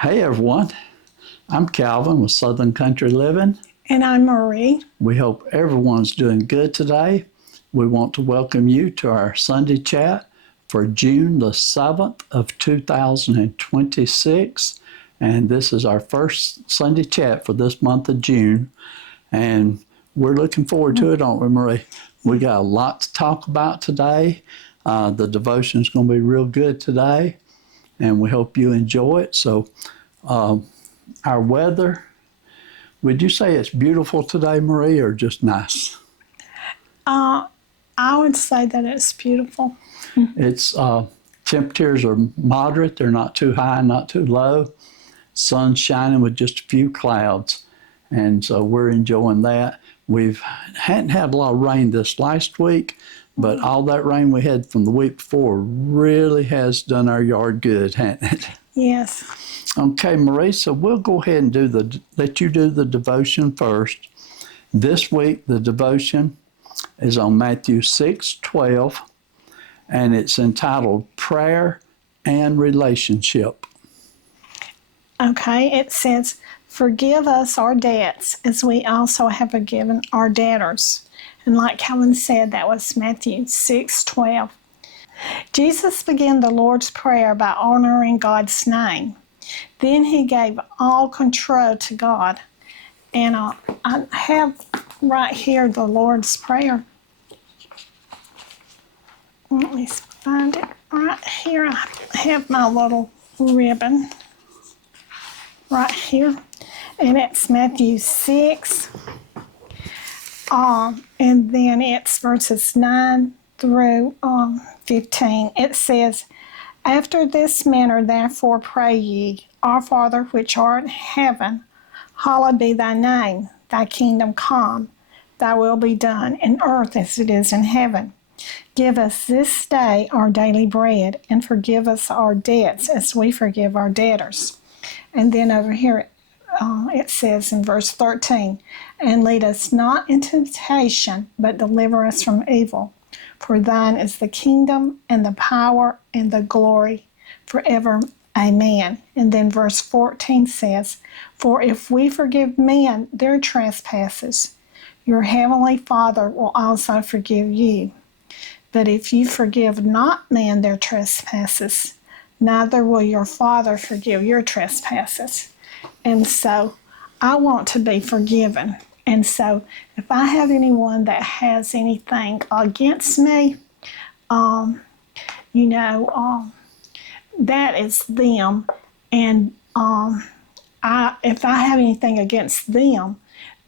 Hey everyone, I'm Calvin with Southern Country Living. And I'm Marie. We hope everyone's doing good today. We want to welcome you to our Sunday chat for June the 7th of 2026. And this is our first Sunday chat for this month of June. And we're looking forward to it, aren't we, Marie? We got a lot to talk about today. The devotion's going to be real good today, and we hope you enjoy it. So, our weather, would you say it's beautiful today, Marie, or just nice? I would say that it's beautiful. It's temperatures are moderate. They're not too high, not too low. Sun's shining with just a few clouds, and so we're enjoying that. We hadn't had a lot of rain this last week, but all that rain we had from the week before really has done our yard good, hasn't it? Yes. Okay, Marie, so we'll go ahead and let you do the devotion first. This week, the devotion is on Matthew 6:12, and it's entitled Prayer and Relationship. Okay, it says, "Forgive us our debts as we also have forgiven our debtors." And like Calvin said, that was Matthew 6:12. Jesus began the Lord's Prayer by honoring God's name. Then he gave all control to God. And I have right here the Lord's Prayer. Let me find it right here. I have my little ribbon right here. And it's Matthew 6. And then it's verses 9 through 15. It says, "After this manner therefore pray ye, Our Father which art in heaven, hallowed be thy name. Thy kingdom come, thy will be done in earth as it is in heaven. Give us this day our daily bread, and forgive us our debts as we forgive our debtors." And then over here it says in verse 13, "And lead us not into temptation, but deliver us from evil. For thine is the kingdom and the power and the glory forever. Amen." And then verse 14 says, "For if we forgive men their trespasses, your heavenly Father will also forgive you. But if you forgive not men their trespasses, neither will your Father forgive your trespasses." And so I want to be forgiven. And so if I have anyone that has anything against me, that is them. And if I have anything against them,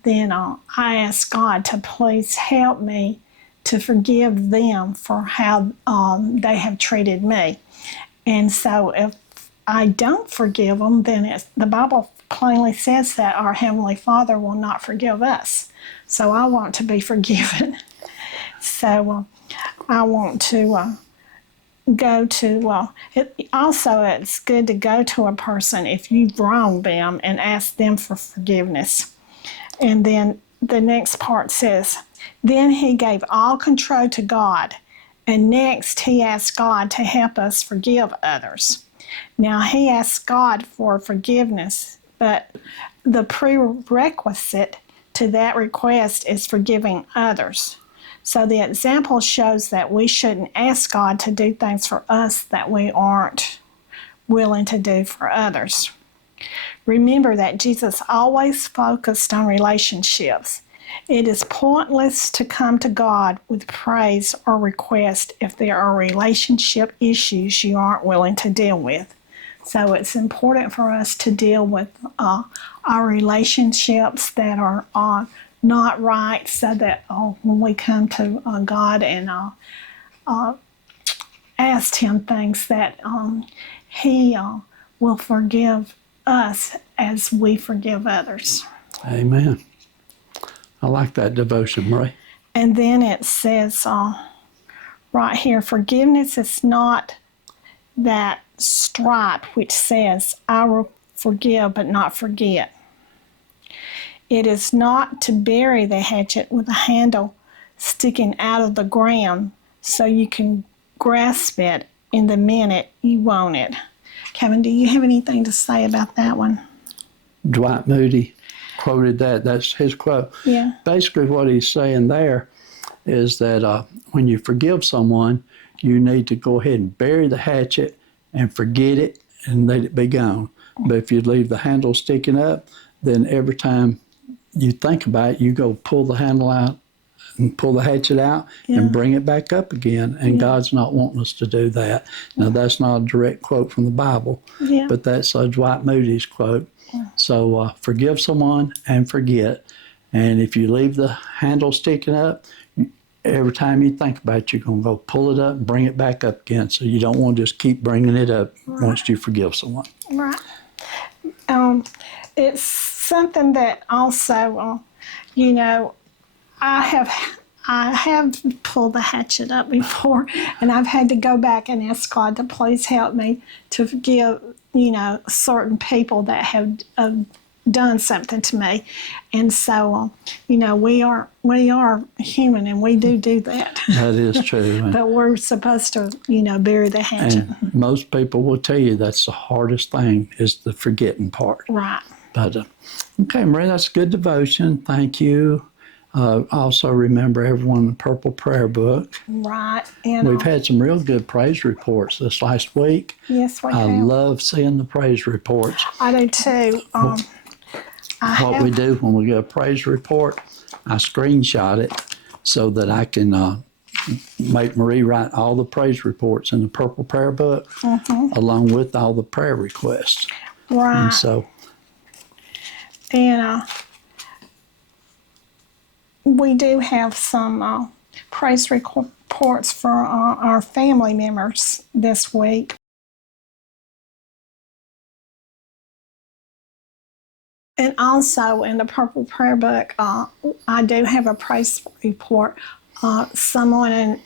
then I ask God to please help me to forgive them for how they have treated me. And so if I don't forgive them, then the Bible plainly says that our Heavenly Father will not forgive us. So I want to be forgiven. So I want to go to, it's good to go to a person if you've wronged them and ask them for forgiveness. And then the next part says, "Then he gave all control to God, and next he asked God to help us forgive others." Now he asked God for forgiveness, but the prerequisite to that request is forgiving others. So the example shows that we shouldn't ask God to do things for us that we aren't willing to do for others. Remember that Jesus always focused on relationships. It is pointless to come to God with praise or request if there are relationship issues you aren't willing to deal with. So it's important for us to deal with our relationships that are not right, so that when we come to God and ask Him things, that He will forgive us as we forgive others. Amen. I like that devotion, Marie. And then it says right here, forgiveness is not that stripe which says, "I will forgive but not forget." It is not to bury the hatchet with a handle sticking out of the ground so you can grasp it in the minute you want it. Kevin, do you have anything to say about that one? Dwight Moody quoted that. That's his quote. Yeah. Basically, what he's saying there is that when you forgive someone, you need to go ahead and bury the hatchet and forget it and let it be gone. But if you leave the handle sticking up, then every time you think about it, you go pull the handle out and pull the hatchet out and bring it back up again. And God's not wanting us to do that. Now, that's not a direct quote from the Bible, but that's Dwight Moody's quote. So forgive someone and forget. And if you leave the handle sticking up, every time you think about it, you're going to go pull it up and bring it back up again. So you don't want to just keep bringing it up once you forgive someone. Right. It's something that also, I have pulled the hatchet up before, and I've had to go back and ask God to please help me to forgive, certain people that have done something to me. And so, we are human, and we do that. That is true. But we're supposed to, bury the hatchet. And most people will tell you that's the hardest thing is the forgetting part. Right. But, okay, Marie, that's a good devotion. Thank you. Also remember everyone in the Purple Prayer Book. Right. And We've had some real good praise reports this last week. yes, we I have. love seeing the praise reports. I do too. What we do when we get a praise report, I screenshot it so that I can make Marie write all the praise reports in the Purple Prayer Book along with all the prayer requests. Right. And so, And we do have some praise reports for our family members this week. And also in the Purple Prayer Book, I do have a praise report. Someone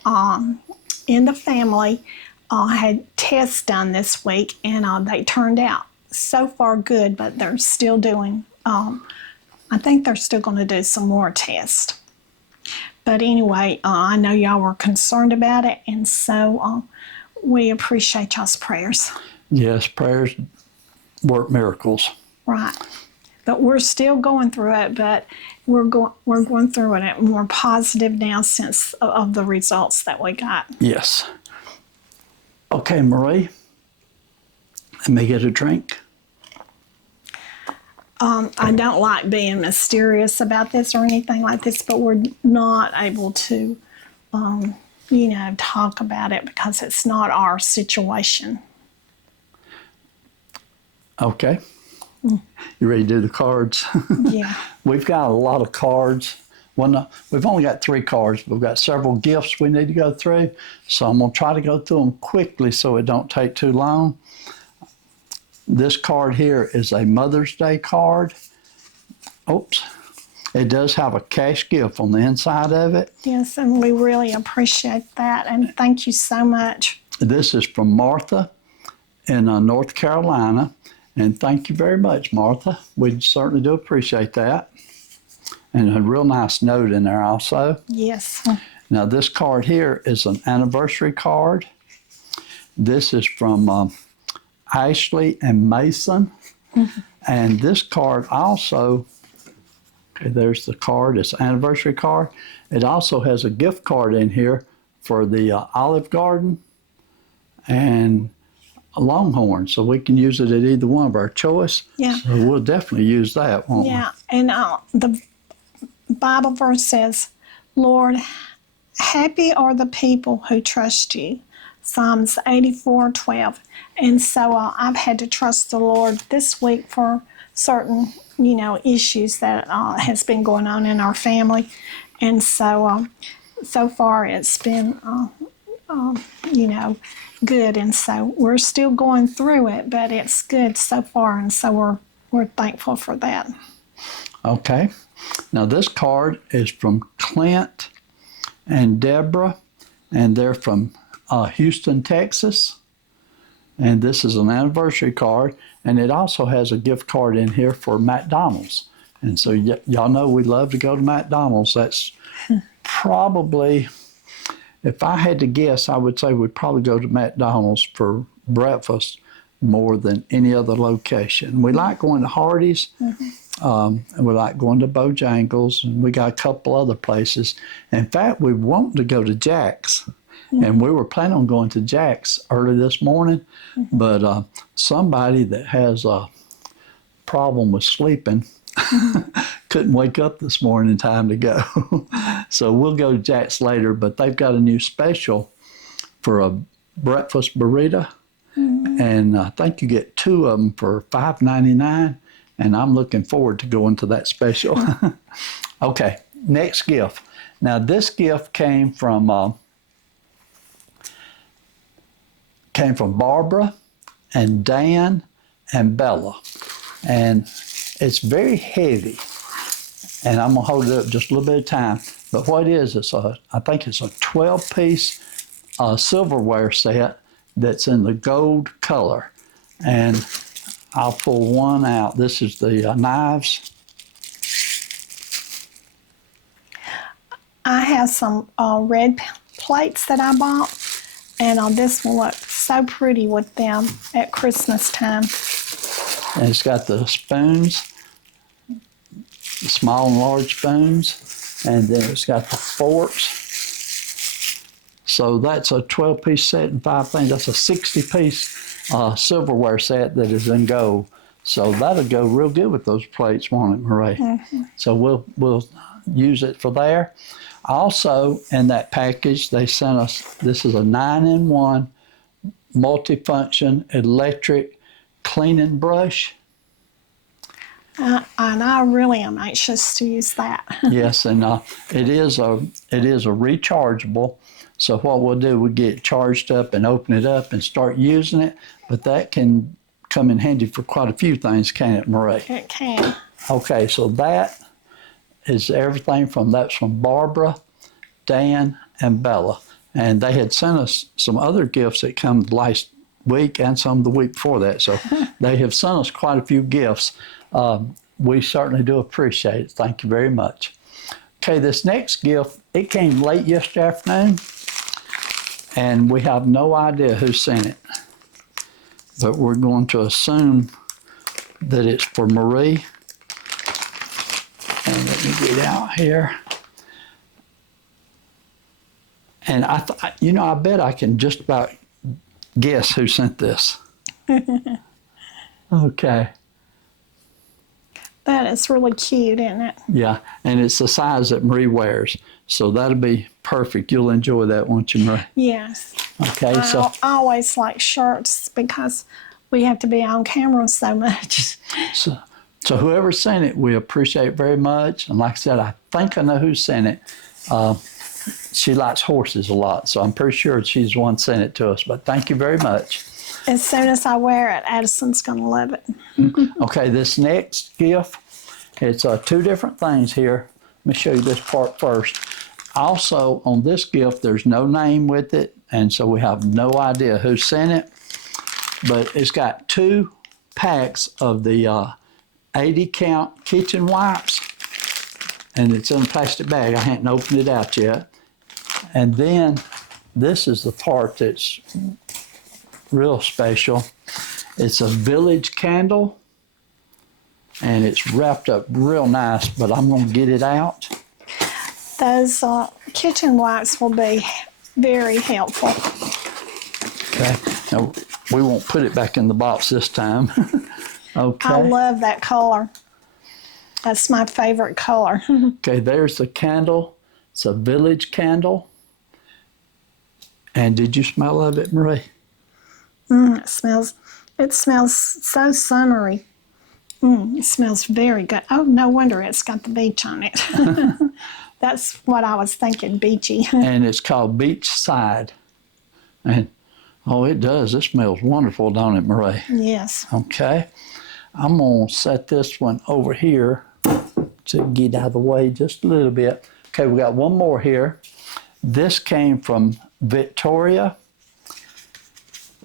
in the family had tests done this week, and they turned out so far good, but they're still doing, I think they're still going to do some more tests. But anyway, I know y'all were concerned about it, and so we appreciate y'all's prayers. yes, prayers work miracles. Right. But we're still going through it, but we're going through it more positive now since of the results that we got. Yes. Okay, Marie, let me get a drink. I don't like being mysterious about this or anything like this, but we're not able to, talk about it because it's not our situation. Okay. You ready to do the cards? Yeah. We've got a lot of cards. Well, no, we've only got 3 cards, but we've got several gifts we need to go through. So I'm going to try to go through them quickly so it don't take too long. This card here is a Mother's Day card. Oops. It does have a cash gift on the inside of it. Yes, and we really appreciate that, and thank you so much. This is from Martha in North Carolina. And thank you very much, Martha. We certainly do appreciate that. And a real nice note in there also. Yes. Now, this card here is an anniversary card. This is from Ashley and Mason. And this card also, okay, there's the card. It's an anniversary card. It also has a gift card in here for the Olive Garden and a Longhorn, so we can use it at either one of our choice. Yeah. So we'll definitely use that, won't Yeah, and the Bible verse says, Lord, happy are the people who trust you. Psalms 84:12. And so I've had to trust the Lord this week for certain, issues that has been going on in our family. And so, so far it's been, good. And so we're still going through it, but it's good so far. And so we're thankful for that. we? Okay. Now, this card is from Clint and Deborah, and they're from Houston, Texas. And this is an anniversary card, and it also has a gift card in here for McDonald's. And so y'all know we love to go to McDonald's. That's probably, if I had to guess, I would say we'd probably go to McDonald's for breakfast more than any other location. We like going to Hardee's, and we like going to Bojangles, and we got a couple other places. In fact, we want to go to Jack's, and we were planning on going to Jack's early this morning, but somebody that has a problem with sleeping couldn't wake up this morning in time to go. So we'll go to Jack's later, but they've got a new special for a breakfast burrito. And I think you get 2 of them for $5.99, and I'm looking forward to going to that special. Okay, next gift. Now this gift came from Barbara and Dan and Bella, and it's very heavy. And I'm gonna hold it up just a little bit of time. But what it is, I think it's a 12-piece silverware set that's in the gold color. And I'll pull one out. This is the knives. I have some red plates that I bought, and this will look so pretty with them at Christmas time. And it's got the spoons, the small and large spoons, and then it's got the forks. So that's a 12-piece set and 5 things. That's a 60-piece silverware set that is in gold. So that'll go real good with those plates, won't it, Marie? So we'll use it for there. Also, in that package, they sent us, this is a 9-in-1 multifunction electric cleaning brush. And I really am anxious to use that. Yes, and it is a rechargeable. So what we'll do, we'll get it charged up and open it up and start using it. But that can come in handy for quite a few things, can't it, Marie? It can. Okay, so that is everything that's from Barbara, Dan, and Bella. And they had sent us some other gifts that come last week and some the week before that. So they have sent us quite a few gifts. We certainly do appreciate it. Thank you very much. Okay, this next gift, it came late yesterday afternoon, and we have no idea who sent it. But we're going to assume that it's for Marie. And let me get out here. And I bet I can just about guess who sent this. Okay. That is really cute, isn't it? Yeah, and it's the size that Marie wears. So that'll be perfect. You'll enjoy that, won't you, Marie? Yes. Okay, so I always like shirts because we have to be on camera so much. So whoever sent it, we appreciate it very much. And like I said, I think I know who sent it. She likes horses a lot, so I'm pretty sure she's the one sent it to us. But thank you very much. As soon as I wear it, Addison's going to love it. Okay, this next gift, it's 2 different things here. Let me show you this part first. Also, on this gift, there's no name with it, and so we have no idea who sent it. But it's got 2 packs of the 80-count kitchen wipes, and it's in a plastic bag. I hadn't opened it out yet. And then this is the part that's real special. It's a village candle, and it's wrapped up real nice, but I'm going to get it out. Those kitchen wipes will be very helpful. Okay, now we won't put it back in the box this time. Okay. I love that color. That's my favorite color. Okay, there's the candle. It's a village candle. And did you smell of it, Marie? It smells so summery. It smells very good. Oh, no wonder it's got the beach on it. That's what I was thinking, beachy. And it's called Beachside. And, oh, it does. It smells wonderful, don't it, Marie? Yes. Okay. I'm going to set this one over here to get out of the way just a little bit. Okay, we got one more here. This came from Victoria.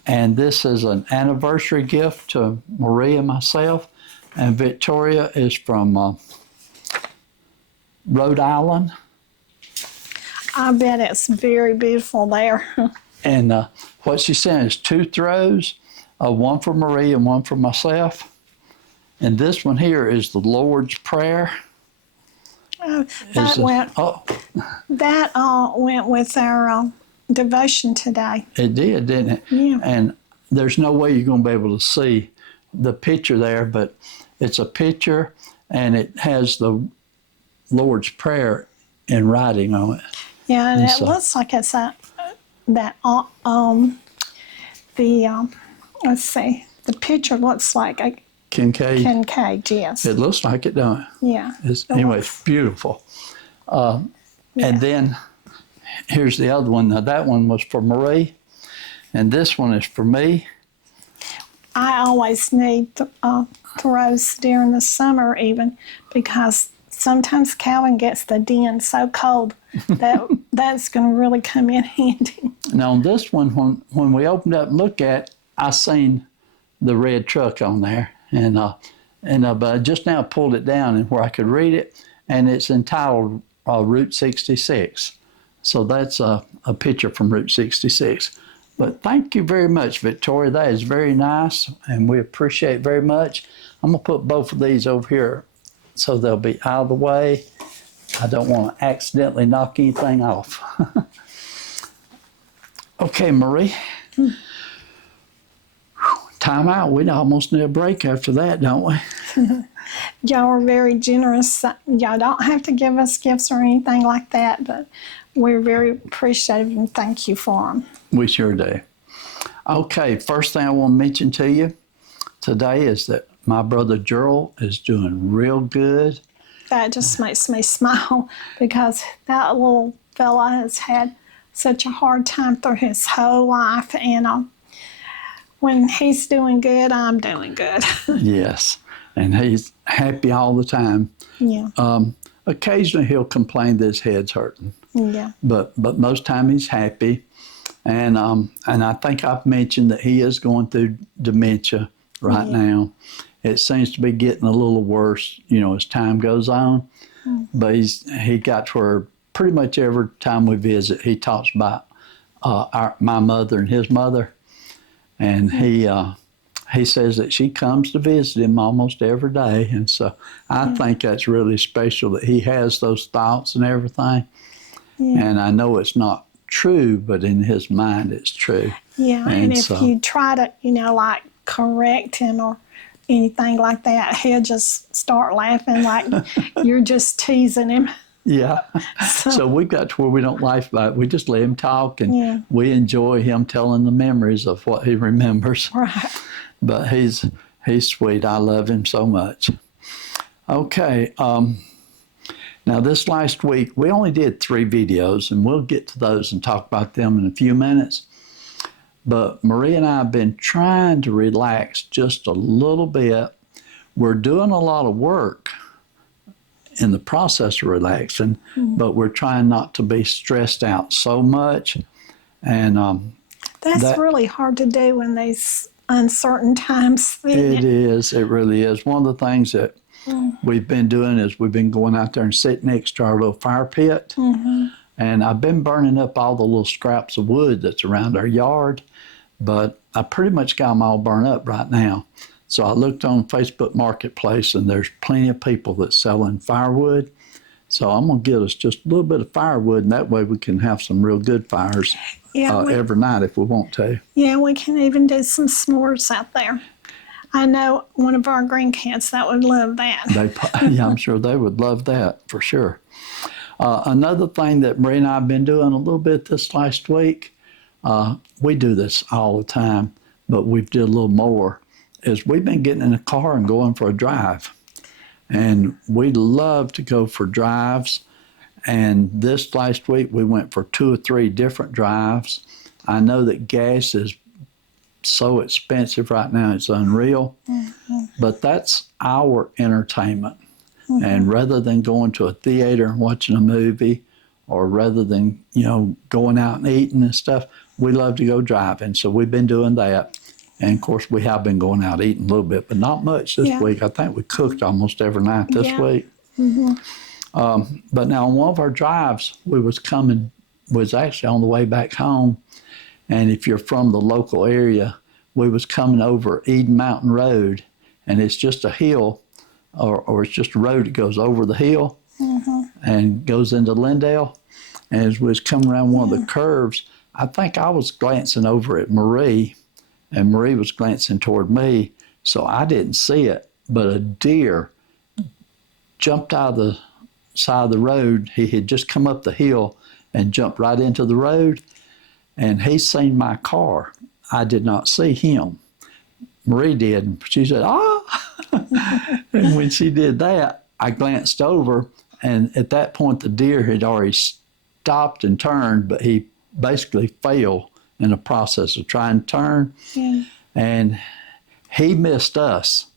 And this is an anniversary gift to Marie and myself. And Victoria is from Rhode Island. I bet it's very beautiful there. And what she sent is 2 throws one for Marie and one for myself. And this one here is the Lord's Prayer. Oh, Is that went with our devotion today. it did, didn't it? Yeah. And there's no way you're going to be able to see the picture there, but it's a picture and it has the Lord's Prayer in writing on it. Yeah, and And it so- looks like it's let's see, the picture looks like a Kincaid. Kincaid, yes. It looks like it, don't it? Yeah. Anyway, it's beautiful. Yeah. And then here's the other one. Now that one was for Marie, and this one is for me. I always need throws during the summer even because sometimes Calvin gets the den so cold that that's going to really come in handy. Now on this one, when we opened up and looked at, I seen the red truck on there, but I just now pulled it down and where I could read it, and it's entitled Route 66. So that's a picture from Route 66. But thank you very much, Victoria. That is very nice, and we appreciate it very much. I'm going to put both of these over here so they'll be out of the way. I don't want to accidentally knock anything off. Okay, Marie. Time out. We almost need a break after that, don't we? Y'all are very generous. Y'all don't have to give us gifts or anything like that, but we're very appreciative and thank you for them. We sure do. Okay, first thing I want to mention to you today is that my brother Gerald is doing real good. That just makes me smile because that little fella has had such a hard time through his whole life, and when he's doing good, I'm doing good. Yes, and he's happy all the time. Yeah, Occasionally he'll complain that his head's hurting, yeah, but most time he's happy. And I think I've mentioned that he is going through dementia right now. It seems to be getting a little worse, as time goes on. But he got to where pretty much every time we visit, he talks about my mother and his mother, and he says that she comes to visit him almost every day, and so I think that's really special that he has those thoughts and everything. yeah. And I know it's not true, but in his mind it's true. Yeah, And and if so- you try to, like correct him or anything like that, he'll just start laughing like you're just teasing him. Yeah. So we got to where we don't laugh about it. We just let him talk, and Yeah. we enjoy him telling the memories of what he remembers. Right. But he's sweet. I love him so much. Okay. Now this last week, we only did 3 videos, and we'll get to those and talk about them in a few minutes. But Marie and I have been trying to relax just a little bit. We're doing a lot of work in the process of relaxing, but we're trying not to be stressed out so much. And That's That- really hard to do in these uncertain times. it is, it really is. One of the things that we've been doing is we've been going out there and sitting next to our little fire pit. And I've been burning up all the little scraps of wood that's around our yard, but I pretty much got them all burned up right now. So I looked on Facebook Marketplace, and there's plenty of people that's selling firewood. So I'm going to get us just a little bit of firewood, and that way we can have some real good fires Yeah, every night if we want to. we can even do some s'mores out there. I know one of our grandkids that would love that. Yeah, I'm sure they would love that for sure. Another thing that Marie and I have been doing a little bit this last week, we do this all the time, but we've did a little more, is we've been getting in a car and going for a drive. And we love to go for drives. And this last week we went for 2 or 3 different drives. I know that gas is so expensive right now, it's unreal. But that's our entertainment. And rather than going to a theater and watching a movie, or rather than, going out and eating and stuff, we love to go driving. So we've been doing that. And of course, we have been going out eating a little bit, but not much this Yeah. week. I think we cooked almost every night this Yeah. week. But now on one of our drives, was actually on the way back home. And if you're from the local area, we was coming over Eden Mountain Road, and it's just a hill, or it's just a road that goes over the hill and goes into Lindale. And as we was coming around one of the curves, I think I was glancing over at Marie, and Marie was glancing toward me, so I didn't see it. But a deer jumped out of the side of the road. He had just come up the hill and jumped right into the road, and he seen my car. I did not see him. Marie did. She said, "Ah!" And when she did that, I glanced over, and at that point, the deer had already stopped and turned, but he basically fell in the process of trying to turn. Yeah. And he missed us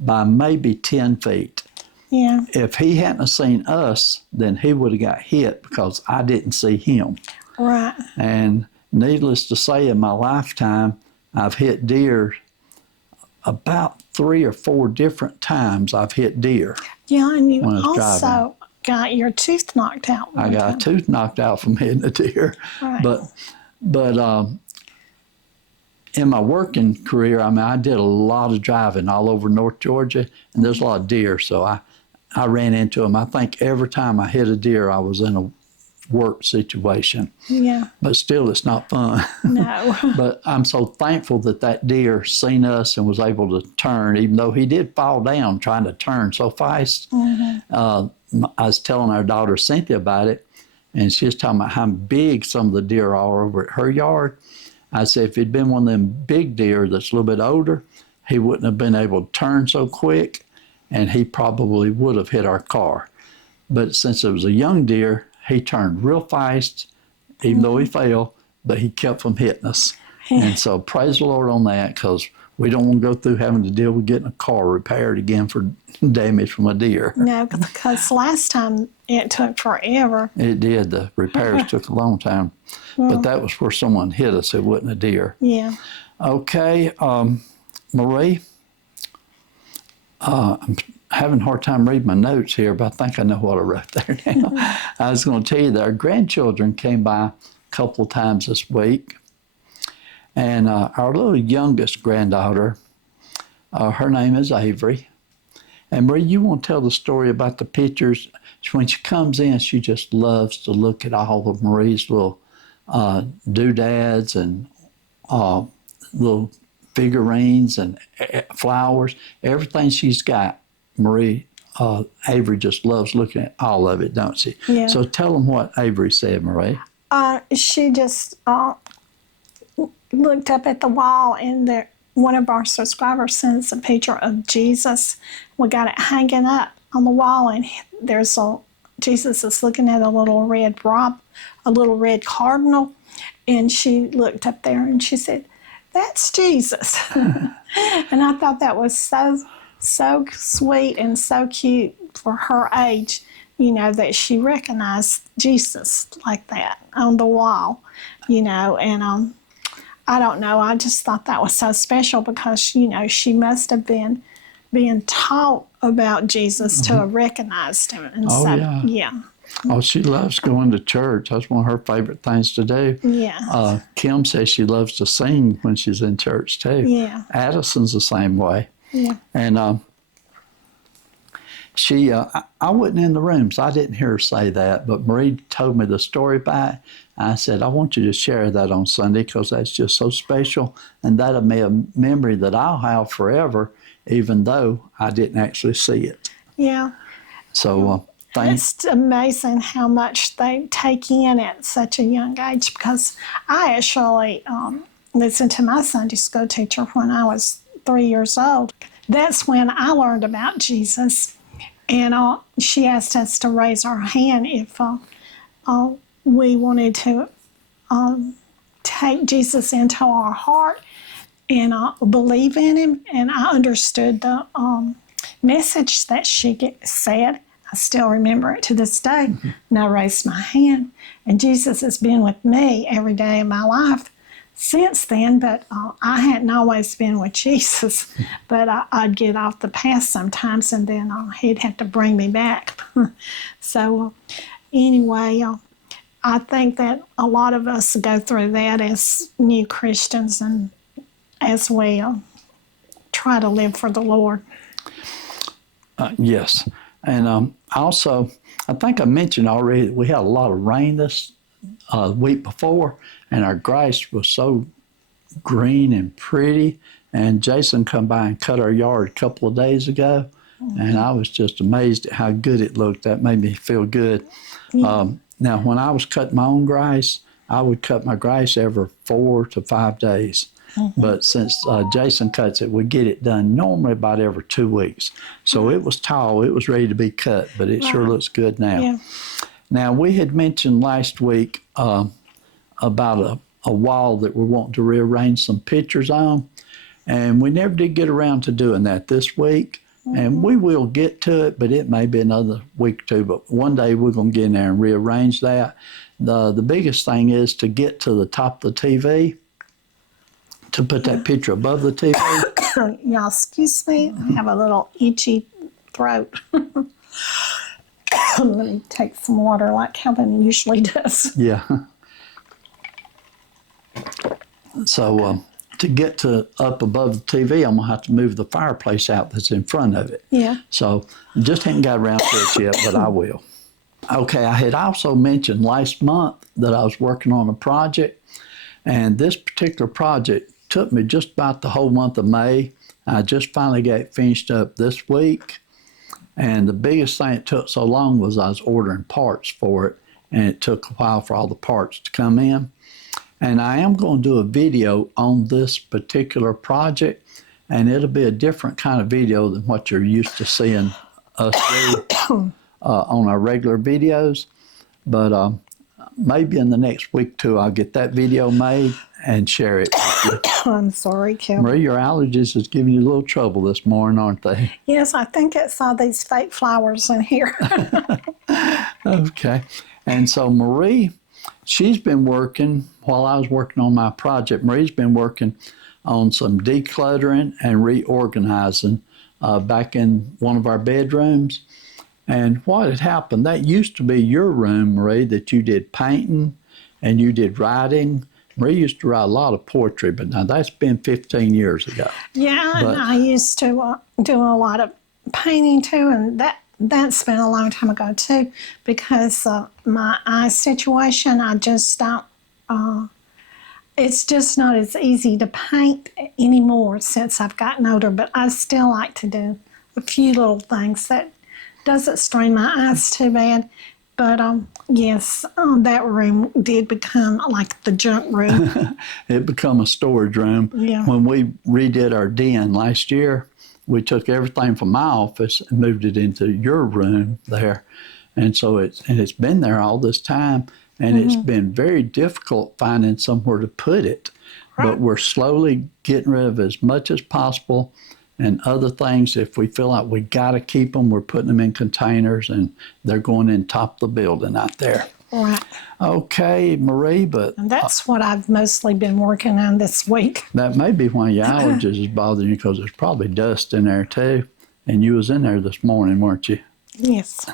by maybe 10 feet. Yeah. If he hadn't seen us, then he would have got hit because I didn't see him. Right. And needless to say, in my lifetime, I've hit deer about 3 or 4 different times. I've hit deer. Yeah, and you When I was also driving. got your tooth knocked out. I one got time. a tooth knocked out from hitting a deer. Right. But in my working career, I mean, I did a lot of driving all over North Georgia, and there's a lot of deer, so I ran into them. I think every time I hit a deer, I was in a work situation. Yeah. But still, it's not fun. No. But I'm so thankful that that deer seen us and was able to turn, even though he did fall down trying to turn so fast. I was telling our daughter Cynthia about it, and she was talking about how big some of the deer are over at her yard. I said, if it'd been one of them big deer that's a little bit older, he wouldn't have been able to turn so quick, and he probably would have hit our car. But since it was a young deer, he turned real fast, even though he fell, but he kept from hitting us. And so praise the Lord on that, because we don't want to go through having to deal with getting a car repaired again for damage from a deer. No, because last time it took forever. It did. The repairs took a long time. But that was where someone hit us. It wasn't a deer. Yeah. Okay, Marie, I'm having a hard time reading my notes here, but I think I know what I wrote there now. I was going to tell you that our grandchildren came by a couple of times this week. And our little youngest granddaughter, her name is Avery. And Marie, you want to tell the story about the pictures? When she comes in, she just loves to look at all of Marie's little doodads and little figurines and flowers. Everything she's got, Marie, Avery just loves looking at all of it, don't she? Yeah. So tell them what Avery said, Marie. She just looked up at the wall, and there, one of our subscribers sends a picture of Jesus. We got it hanging up on the wall, and there's Jesus is looking at a little red a little red cardinal, and she looked up there and she said, "That's Jesus." And I thought that was so sweet and so cute for her age, you know, that she recognized Jesus like that on the wall, you know, and I don't know, I just thought that was so special because, you know, she must have been being taught about Jesus to have recognized him. And Oh, so, yeah. yeah. Oh, she loves going to church. That's one of her favorite things to do. Yeah. Kim says she loves to sing when she's in church too. Yeah. Addison's the same way. Yeah. And I wasn't in the room, so I didn't hear her say that, but Marie told me the story back. I said, I want you to share that on Sunday because that's just so special, and that'll be a memory that I'll have forever, even though I didn't actually see it. Yeah. So thanks. It's amazing how much they take in at such a young age, because I actually listened to my Sunday school teacher when I was 3 years old. That's when I learned about Jesus. And she asked us to raise our hand if we wanted to take Jesus into our heart and believe in him. And I understood the message that she said. I still remember it to this day. And I raised my hand. And Jesus has been with me every day of my life since then, but I hadn't always been with Jesus. But I'd get off the path sometimes, and then he'd have to bring me back. So anyway, I think that a lot of us go through that as new Christians, and as well. Try to live for the Lord. Yes. And also, I think I mentioned already that we had a lot of rain this week before, and our grass was so green and pretty. And Jason come by and cut our yard a couple of days ago, and I was just amazed at how good it looked. That made me feel good. Now, when I was cutting my own grass, I would cut my grass every 4 to 5 days. But since Jason cuts it, we get it done normally about every 2 weeks. So it was tall, it was ready to be cut, but it sure looks good now. Yeah. Now, we had mentioned last week about a wall that we're wanting to rearrange some pictures on, and we never did get around to doing that this week. And we will get to it, but it may be another week or two. But one day we're going to get in there and rearrange that. The biggest thing is to get to the top of the TV, to put that picture above the TV. Y'all, excuse me. I have a little itchy throat. Let me take some water like Kevin usually does. Yeah. So to get to up above the TV, I'm going to have to move the fireplace out that's in front of it. Yeah. So just haven't got around to it yet, but I will. Okay, I had also mentioned last month that I was working on a project, and this particular project took me just about the whole month of May. I just finally got it finished up this week, and the biggest thing it took so long was I was ordering parts for it, and it took a while for all the parts to come in. And I am going to do a video on this particular project, and it'll be a different kind of video than what you're used to seeing us do on our regular videos. But maybe in the next week or two, I'll get that video made and share it with you. I'm sorry, Kevin. Marie, your allergies is giving you a little trouble this morning, aren't they? Yes, I think it's all these fake flowers in here. Okay. And so Marie, she's been working, while I was working on my project, Marie's been working on some decluttering and reorganizing back in one of our bedrooms. And what had happened, that used to be your room, Marie, that you did painting and you did writing. Marie used to write a lot of poetry, but now that's been 15 years ago. Yeah, and I used to do a lot of painting too, and that's been a long time ago too, because my eye situation, I just don't, it's just not as easy to paint anymore since I've gotten older, but I still like to do a few little things that doesn't strain my eyes too bad. But yes, that room did become like the junk room. It became a storage room. Yeah. When we redid our den last year, we took everything from my office and moved it into your room there. And so it's been there all this time, and it's been very difficult finding somewhere to put it. Right. But we're slowly getting rid of as much as possible. And other things, if we feel like we got to keep them, we're putting them in containers, and they're going in top of the building out there. Right. Okay, Marie, but... And that's what I've mostly been working on this week. That may be why your allergies is bothering you, because there's probably dust in there too. And you was in there this morning, weren't you? Yes.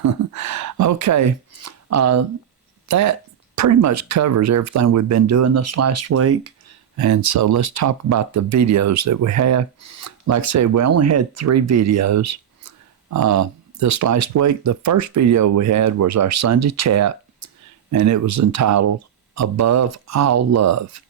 Okay. That pretty much covers everything we've been doing this last week. And so let's talk about the videos that we have. Like I said, we only had 3 videos this last week. The first video we had was our Sunday chat, and it was entitled Above All Love.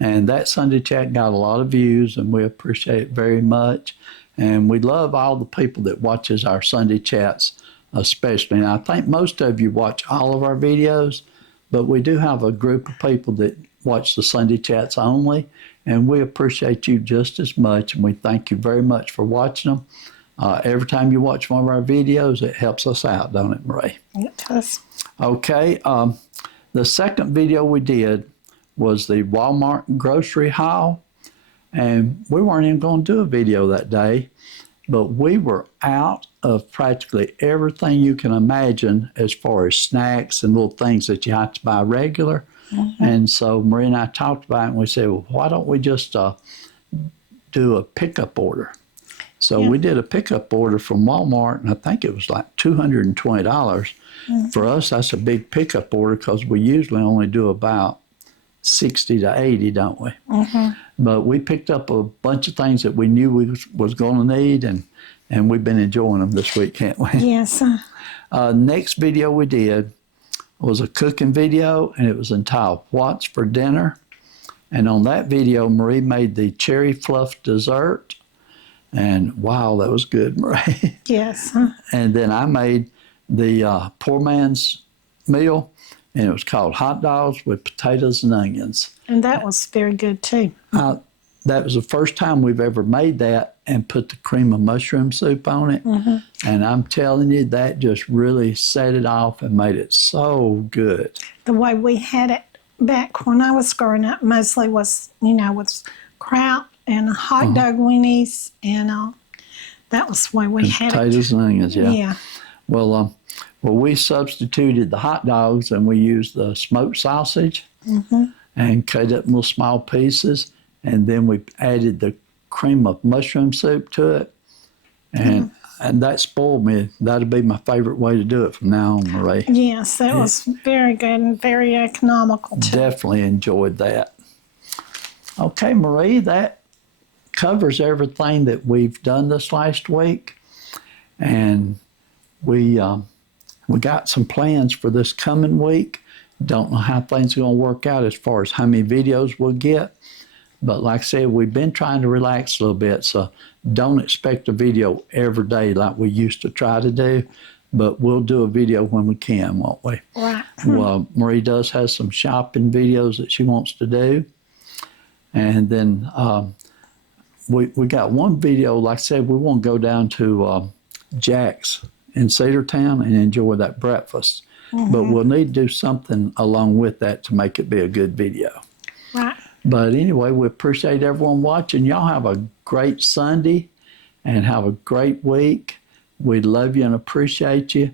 And that Sunday chat got a lot of views, and we appreciate it very much. And we love all the people that watches our Sunday chats especially. And I think most of you watch all of our videos, but we do have a group of people that watch the Sunday chats only, and we appreciate you just as much, and we thank you very much for watching them. Every time you watch one of our videos, it helps us out, don't it, Marie? It does. Okay, the second video we did was the Walmart grocery haul, and we weren't even going to do a video that day, but we were out of practically everything you can imagine as far as snacks and little things that you have to buy regular. And so Marie and I talked about it, and we said, well, why don't we just do a pickup order? So we did a pickup order from Walmart, and I think it was like $220. For us, that's a big pickup order, because we usually only do about 60 to 80, don't we? But we picked up a bunch of things that we knew we was going to need, and we've been enjoying them this week, can't we? Yes. Next video we did was a cooking video, and it was entitled What's for Dinner? And on that video, Marie made the cherry fluff dessert. And wow, that was good, Marie. Yes. And then I made the poor man's meal, and it was called hot dogs with potatoes and onions. And that was very good too. That was the first time we've ever made that and put the cream of mushroom soup on it. And I'm telling you, that just really set it off and made it so good. The way we had it back when I was growing up mostly was, with kraut and hot dog winnies, and that was the way we had Potatoes and onions, yeah. Yeah. Well, we substituted the hot dogs, and we used the smoked sausage and cut it in little small pieces. And then we added the cream of mushroom soup to it. And that spoiled me. That'd be my favorite way to do it from now on, Marie. Yes, that was very good and very economical too. Definitely enjoyed that. Okay, Marie, that covers everything that we've done this last week. And we got some plans for this coming week. Don't know how things are going to work out as far as how many videos we'll get. But like I said, we've been trying to relax a little bit, so don't expect a video every day like we used to try to do. But we'll do a video when we can, won't we? Right. Well, Marie does have some shopping videos that she wants to do. And then we got one video, like I said, we want to go down to Jack's in Cedartown and enjoy that breakfast. But we'll need to do something along with that to make it be a good video. Right. But anyway, we appreciate everyone watching. Y'all have a great Sunday and have a great week. We love you and appreciate you.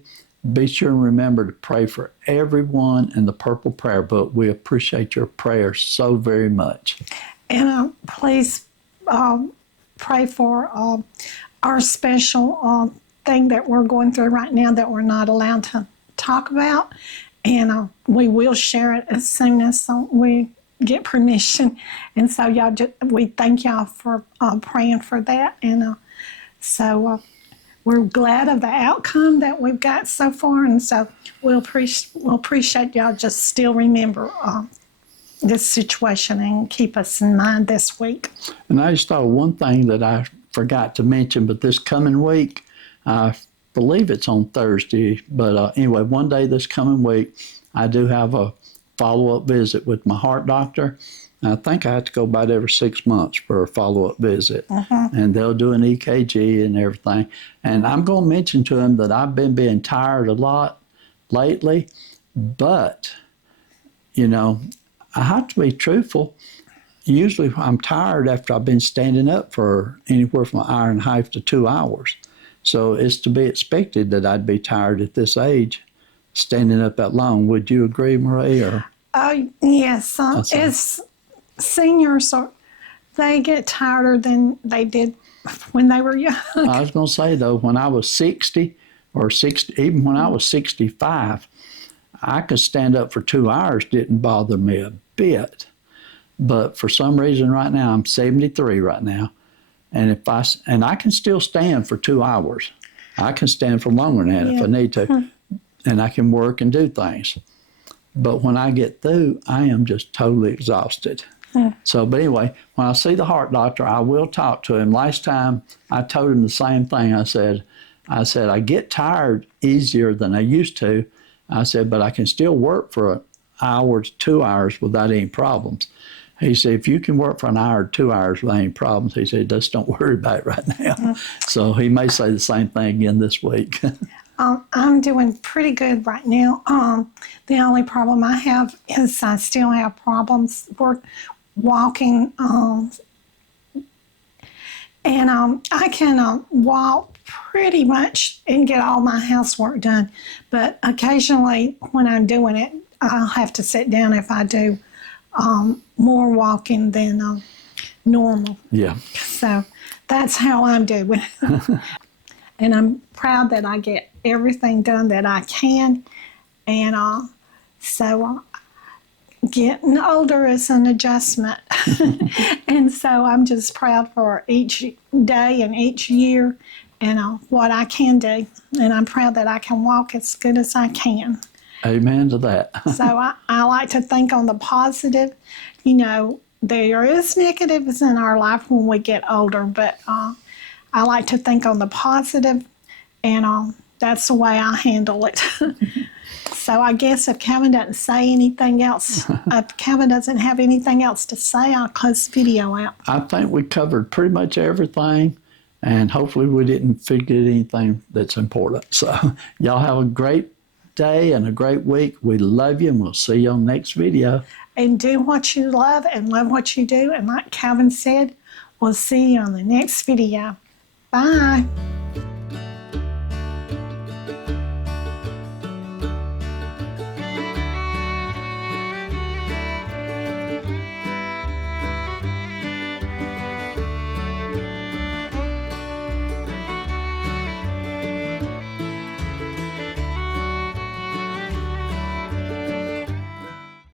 Be sure and remember to pray for everyone in the Purple Prayer Book. We appreciate your prayers so very much. And please pray for our special thing that we're going through right now that we're not allowed to talk about. And we will share it as soon as we get permission. And so we thank y'all for praying for that. And so we're glad of the outcome that we've got so far. And so we'll appreciate y'all just still remember this situation and keep us in mind this week. And I just thought one thing that I forgot to mention, but this coming week, I believe it's on Thursday, but anyway, one day this coming week, I do have a follow-up visit with my heart doctor. I think I have to go about every 6 months for a follow-up visit. And they'll do an EKG and everything. And I'm going to mention to him that I've been being tired a lot lately, but, I have to be truthful. Usually I'm tired after I've been standing up for anywhere from an hour and a half to 2 hours. So it's to be expected that I'd be tired at this age, standing up that long. Would you agree, Marie? Or? Yes. As seniors, they get tireder than they did when they were young. I was going to say, though, when I was 60, even when I was 65, I could stand up for 2 hours. Didn't bother me a bit. But for some reason right now, I'm 73 right now. And I can still stand for 2 hours. I can stand for longer than that if I need to. And I can work and do things. But when I get through, I am just totally exhausted. So, but anyway, when I see the heart doctor, I will talk to him. Last time I told him the same thing. I said, I get tired easier than I used to. I said, but I can still work for an hour to 2 hours without any problems. He said, if you can work for an hour or 2 hours without any problems, he said, just don't worry about it right now. So he may say the same thing again this week. I'm doing pretty good right now. The only problem I have is I still have problems walking. And I can walk pretty much and get all my housework done. But occasionally when I'm doing it, I'll have to sit down if I do more walking than normal. Yeah. So that's how I'm doing. And I'm proud that I get everything done that I can. And so getting older is an adjustment. And so I'm just proud for each day and each year and what I can do. And I'm proud that I can walk as good as I can. Amen to that. So I like to think on the positive. You know, there is negatives in our life when we get older, but I like to think on the positive, and that's the way I handle it. So I guess if Kevin doesn't say anything else, if Kevin doesn't have anything else to say, I'll close the video out. I think we covered pretty much everything, and hopefully we didn't forget anything that's important. So y'all have a great day and a great week. We love you, and we'll see you on the next video. And do what you love and love what you do. And like Kevin said, we'll see you on the next video. Bye.